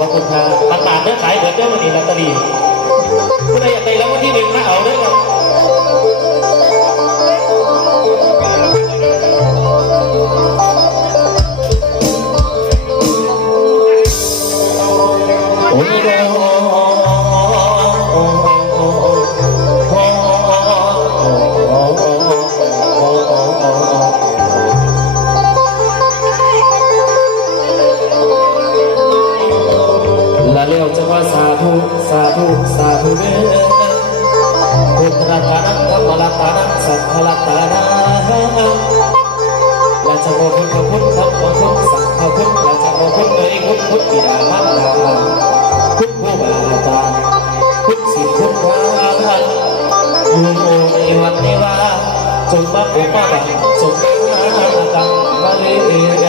พระคุณครับมันาเนื้อขายเดือดเนื้วมันดีลอตเตอรี่ จงบ้าโอป้าบังจงบ้าดังมาเล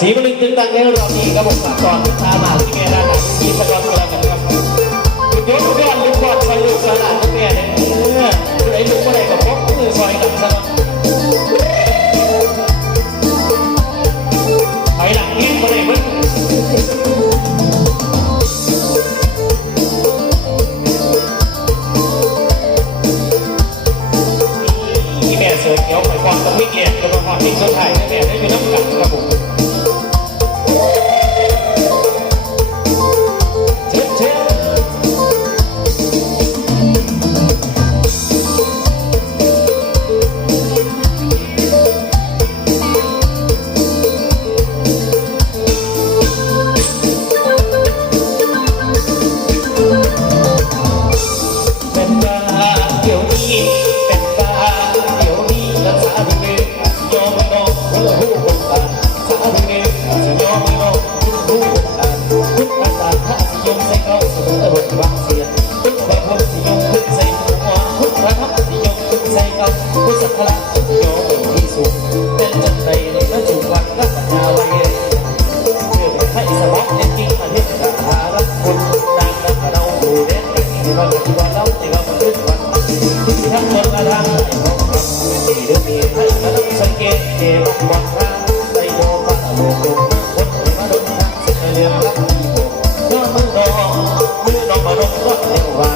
สีบรินตึงตังแล้นรอบนี้ครับผมตอนที่พามาที่แม่ยด้านหลังมีสกอตกันแล้วกันครับคุณยศเพื่อนลูกบอลคอยลูกกระดาษเมียเนี่ยคุณไอ้ลูกอะไรกับพกมือซอยกับสบัดไปหลังนี้มาเลยมั้งที่แม่เสือเขียวไปความต้องไม่เกลียดกับความที่สุดถ่ายนะแม่ พลังโยมมีสุขเป็นจังใจในพระจุลักรักนาเวเพื่อให้สมองเน้กิ่งมาเห็นราครัคุณนางรักราดูเน้นกันที่วันวันที่เราเป็นวันงหมดอะไรของเที่เดือดเดือดให้มสังเกตเก็บวัทางใจโยมพรโลกคนที่มาดนทางเลี่องรักที่บกย้มือดองมืออมาดนก็า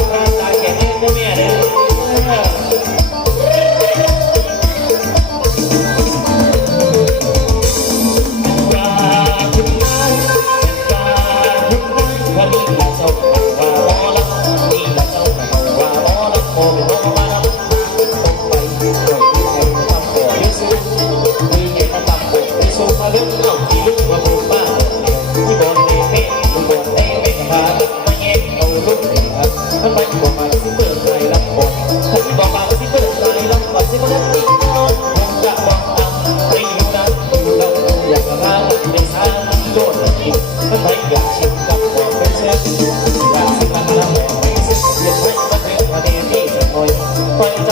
But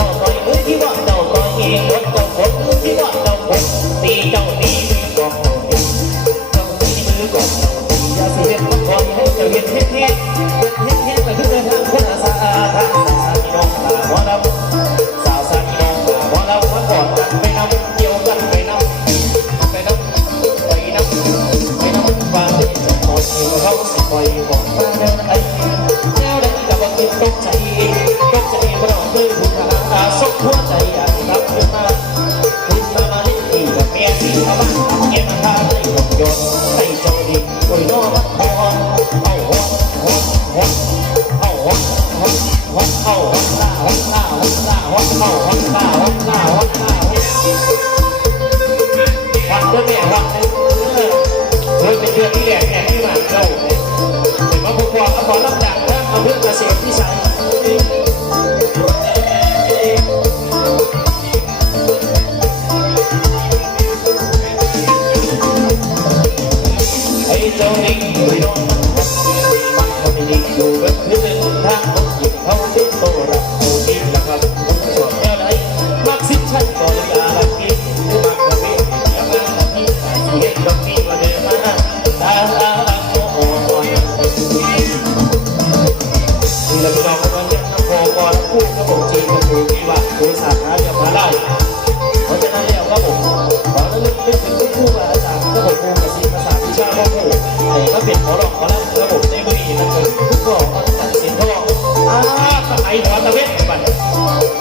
ที่แดดแดดที่หลังเราแต่ว่าพวกเราเอาขอรับจากทางอำเภอเกษตรที่ใช้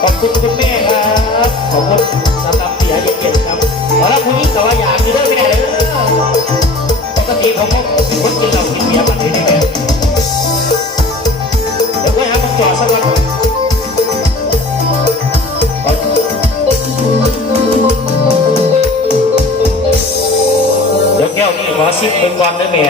ขอบคุณคุณแม่ครับ ขอบคุณสำหรับเสียเย็นๆครับ ขอรับคุณยิ่งสวัสอย่างนี้ด้วยแม่เด้อปกติผมก็เป็นคนกินเหล้ากินเบียร์มาเลยนะแม่เดี๋ยวไปหาคนจอดสักวันเดี๋ยวแก้วนี่ขอสิบเป็นความด้แม่